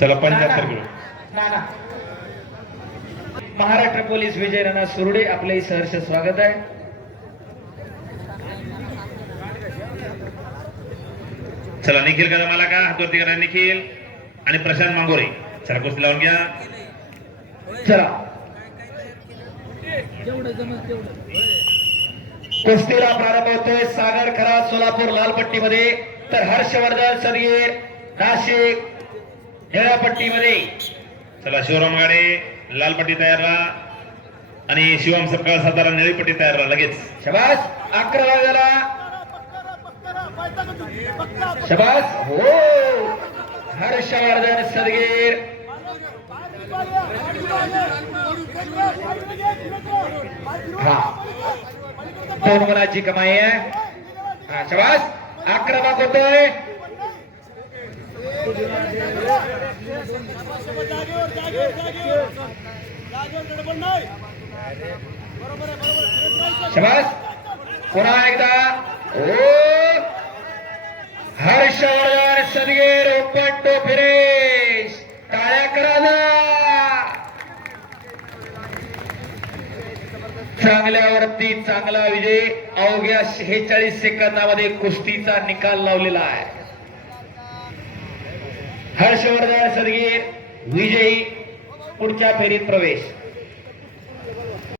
चला 75 किलो. नाना महाराष्ट्र पोलीस विजय राणा सुरडे आपले सहर्ष स्वागत आहे. चला निखिल कदम आला का? हातवरती करा निखिल आणि प्रशांत मांगोरे. चला कुस्ती लावून घ्या. चला कुस्तीला प्रारंभ होतोय. सागर खरा सोलापूर लाल पट्टीमध्ये तर हर्षवर्धन सदगीर नाशिक निळ्या पट्टीमध्ये. चला शिवराम गाडे लाल पट्टी तयार राहा आणि शिवम सपकाळ सातारा निळी पट्टी तयार राहा लगेच. शबास 11 झाला. शबास हो हर्षवर्धन सदगीर. हा 2 गुणाची कमाई आहे. हा शबास आक्रमक होतोय. शबास पुन्हा एकदा ओ Harshvardhan Sadgir open to finish. टाळ्या करा ना. चांगल्यावरती चांगला विजय. अवघ्या 46 सेकंदामध्ये कुस्तीचा निकाल लावलेला आहे. हर्षवर्धन सदगीर विजयी पुढच्या फेरीत प्रवेश.